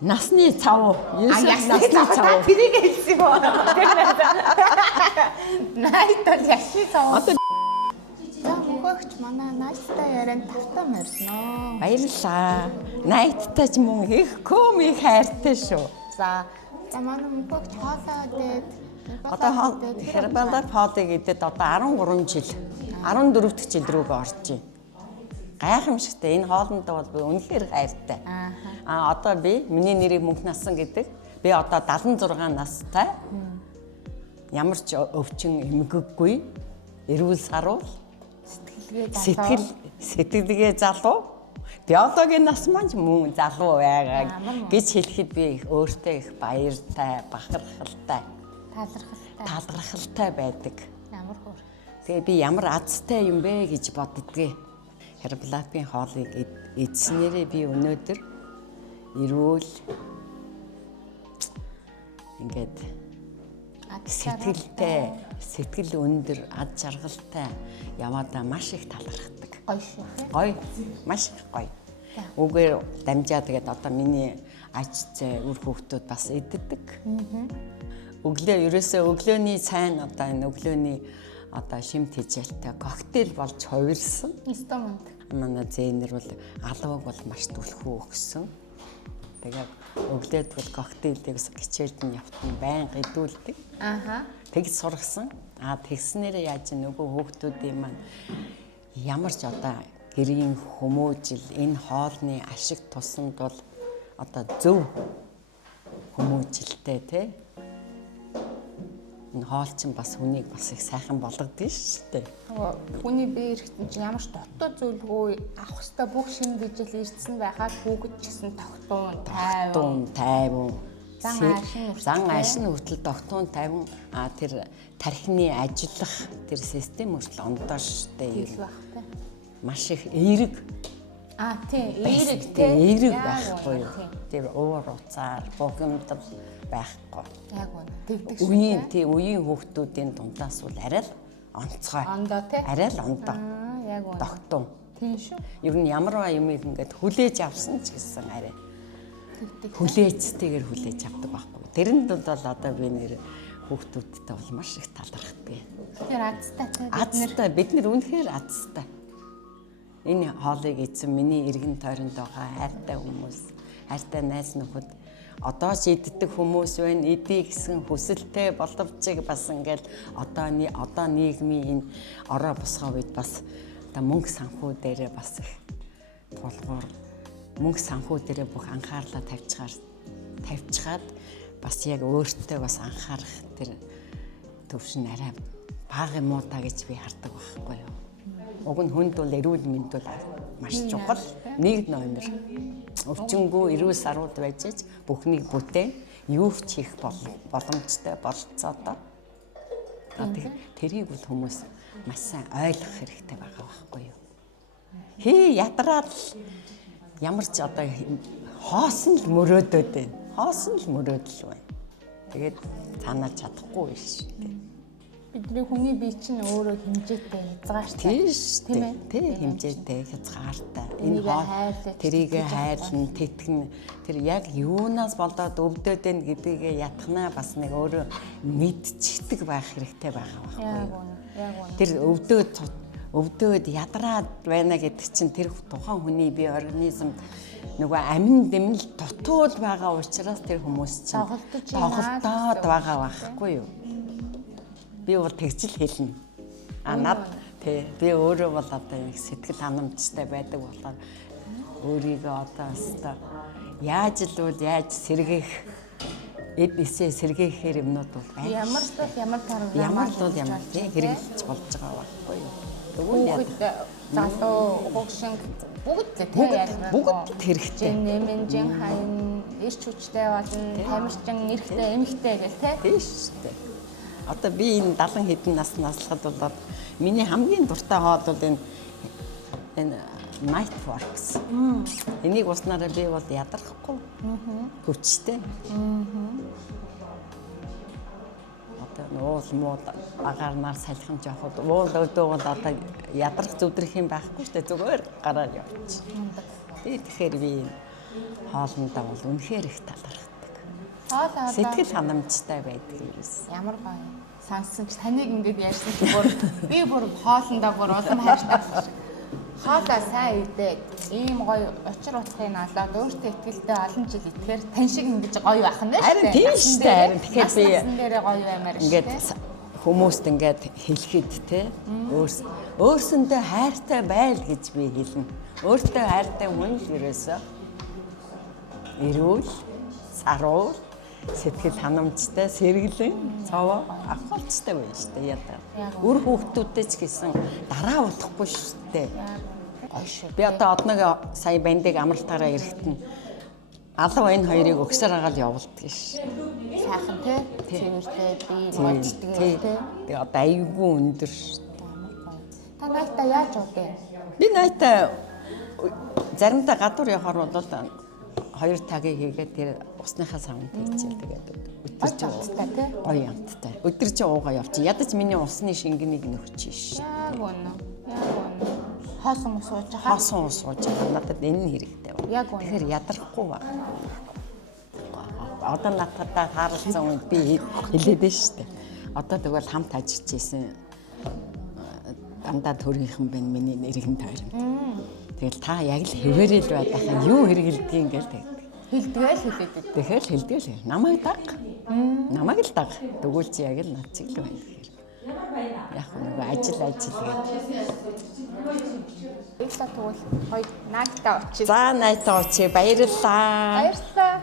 Насны цав. Насны цав. Тэрийг хэлсэн юм уу? Найт бол ясны цав. За хөгөгч манай найттай ярианд тавтаа морьно. Баярлалаа. Найттай ч мөн их коми хайртай шүү. За манай хөгөгч хоолоо дээд Одоо Herbalife хоолыг идэд одоо 13 жил 14 дахь жил рүүгээ орж байна. Гайхамшигтай энэ хоолндоо бол би үнэхээр хайртай. Одоо би миний нэрийг Мөнх насан гэдэг. Би одоо 76 настай. Ямар ч өвчин эмгэггүй, эрүүл сарвал, сэтгэлгээ залуу. Биологийн нас маань мөн залуу байгаа гэж хэлэхэд би өөртөө их баяртай, бахархалтай, талархалтай байдаг. Ямар хөөр. Тэгээ би ямар азтай юм бэ гэж боддгийг. Herbalife-ийн хоолыг эдснээрээ би өнөөдөр эрүүл ингээд сэтгэлтэй, сэтгэл өндөр, ад жаргалтай яваадаа маш их талархдаг. Гоё шүү. Гоё, маш их гоё. Үгээр дамжаа тэгээд одоо миний ачцээ үр хүүхдүүд бас иддэг. Өглөө ерөөсөө өглөөний цайн одоо энэ өглөөний одоо шимт хижээлтэй коктейл болж хувирсан. Стомонт. Манай зээнэр бол алваг бол маш түлхүү өгсөн. Тэгээд өглөөд бол коктейлийг хичээлд нь явтан байнга идүүлдэг. Тэгж сургасан. Тэгснээрээ яаж нөгөө хүүхдүүдийн маань ямар ч одоо гэрийн хүмүүжил энэ хоолны ашиг тусанд бол одоо зөв хүмүүжилтэй тий. Энэ хоол чинь бас хүнийг бас их сайхан болгодог шүү дээ. Хүний бие эрэхтэн чинь ямар ч дотоод зүйлгүй авах хэвээр бүх шинэ bijэл ирсэн байхад бүгд ч гэсэн тогтуун, тайван. Зан аашин хүртэл тогтуун тайван тэр тархины ажиллах тэр систем хүртэл ондоо шүү дээ. Маш их эерэг. Эерэг байхгүй юу? Тэр уур уцаар богомдол байхгүй. Яг үнэ. Тэгдэг шүү. Үеийн хүүхдүүдийн дундаас бол арай л онцгой. Ондоо тий. Арай л ондоо. Яг үнэ. Тогтун. Тийм шүү. Ер нь ямарваа юмыг ингээд хүлээж авсан ч гэсэн арай. Хүлээцтэйгээр хүлээж авдаг байхгүй. Тэрэнд бол одоо би нэр хүүхдүүдтэй бол маш их талархдаг. Тэр азтай. Азтай бид нэр үнэхээр азтай. Энэ хоолыг эзэн миний эргэн тойронд байгаа хайртай хүмүүс, хайртай найз нөхөд одоо ч иддэг хүмүүс байна, идэ гэсэн хүсэлтэй боловч бас ингээл одоо нийгмийн энэ ороо босгоо үед бас одоо мөнгө санхүү дээрээ бас их тулгуур мөнгө санхүү дээрээ бүх анхаарлаа тавьчихад бас яг өөртөө бас анхаарах тэр төвшин арай бага юм уу та гэж би хардаг байхгүй юу. Уг нь хүнд бол эрүүл мэнд бол маш чухал. Нэг номер. Өвчнгүй эрүүл сарууд байж ч бүхнийг бүтээн юу ч хийх боломжтой болцоодоо. Тэрийг бол хүмүүс маш сайн ойлгох хэрэгтэй байгаа байхгүй юу. Ядраад ямар ч одоо хоосон л мөрөөдөд байна. Хоосон л мөрөөдөл байна. Тэгээд цаанаа чадахгүй биш үү. Бидний хүний бие чинь өөрөө хэмжээтэй хязгаартай. Тийм ээ. Тийм хэмжээтэй хязгаартай. Энэ хоол тэрийг хайрлан тэтгэн тэр яг юунаас болоод өвдөд байна гэдгийг ятгнаа бас нэг өөрөө мэдчихдэг байх хэрэгтэй байгаа байхгүй юу. Тэр өвдөөд ядраад байна гэдэг чинь тэр тухайн хүний бие организм нөгөө амин дэмнэл дутуул байгаа учраас тэр хүмүүс чинь тоглолтоод байгаа байхгүй юу. Би бол тэгжил хэлнэ. Над би өөрөө бол одоо нэг сэтгэл ханамжтай байдаг болохоор өөрийгөө одоо өстой яаж сэргээх эднээсээ сэргээхээр юмнууд бол байна. Ямар хэрэгжилж болж байгаа байхгүй юу. Бүгд залуу угшин бүгд хэрэгтэй. Нэмэнжин хайн ирч хүчтэй болно, тамирчин нэрхтэй эмэгтэй гэл тийм шүү дээ. Одоо би энэ 70 хэдэн наслахад бол миний хамгийн дуртай хоол бол энэ night works. Энийг уснараа би бол ядрахгүй. Хүчтэй. Одоо уул муу агаарнаар салхин жоохот уул өдөө бол одоо ядрах зүдрэх юм байхгүй шүү дээ. Зүгээр гараад явчих. Тэгэхээр би хоолндоо бол үнэхээр их талархдаг. Хоол одоо Сэтгэл ханамжтай байдаг ерөөс. ямар гоё. Сонссон ч таныг ингэж ярьсан чи бүр би бүр хоолндоо бүр улам хайртай болсон шиг. Хоолоо сайн идээд ийм гоё учир утгыг олоод өөртөө ихтэй олон жил итгэхээр тань шиг ингэж гоё байх нь шүү дээ. Харин тийм шүү дээ. Харин тэгэхээр би дээрээ гоё баймаар шүү ингээд дээ. хүмүүст ингээд хэлэхэд те өөрсөндөө хайртай байл гэж би хэлнэ. Өөртөө хайртай хүн л ерөөсөө эрүүл, саруул, сэтгэл ханамжтай, сэргэлэн, цовоо, ахалцтай байна шүү дээ ядаа. Үр хүүхдүүдтэй ч гэсэн дараа удахгүй шүү дээ. Гоё шүү. Би одоо одног сая бандыг амралтаараа ирэхтэн алуу энэ хоёрыг өгсөр агаал явуулдаг ш. Сайхан тий. Цэвэртэй би моддаг тий. Тэгээ одоо аюулгүй өндөр ш. Та найтаа яаж удаа? Би найтаа заримдаа гадуур явахаар бол 2 тагийг хийгээд тэр усныхаа савнд хийчихэл тэгээд өдөрч Амттай тий. гоё амттай. Өдөрч уугаа явчих. Ядаж миний усны шингэнийг нөхчих ш. Яг үнэ. Яг үнэ. Хоосон ус ууж байгаа. Хоосон ус ууж байгаа. Надад энэ нь хэрэгтэй байна. Яг үнэ. Тэгэхээр ядрахгүй байна. Одоо надтай харилцсан үед би хэлээд нь шүү дээ. Одоо тэгвэл хамт ажиллаж исэн дандаа төрийнхэн байна миний нэргэн тойрон. Тэгэл та яг л хэвээрэл байдахаа юу хэрэгэлдгийг ингээл тэгдэг. Хилдгээл хэлээд байд. Тэгэхээр хэлдгээл намайг даг. Намайг л даг. Тэгвэл чи яг л над чиг л байна гэхээр. Яг нэг ажил гэдэг. Баярлалаа тэгвэл гоё наадтаа очив. За найтаа очие баярлалаа. Баярлалаа.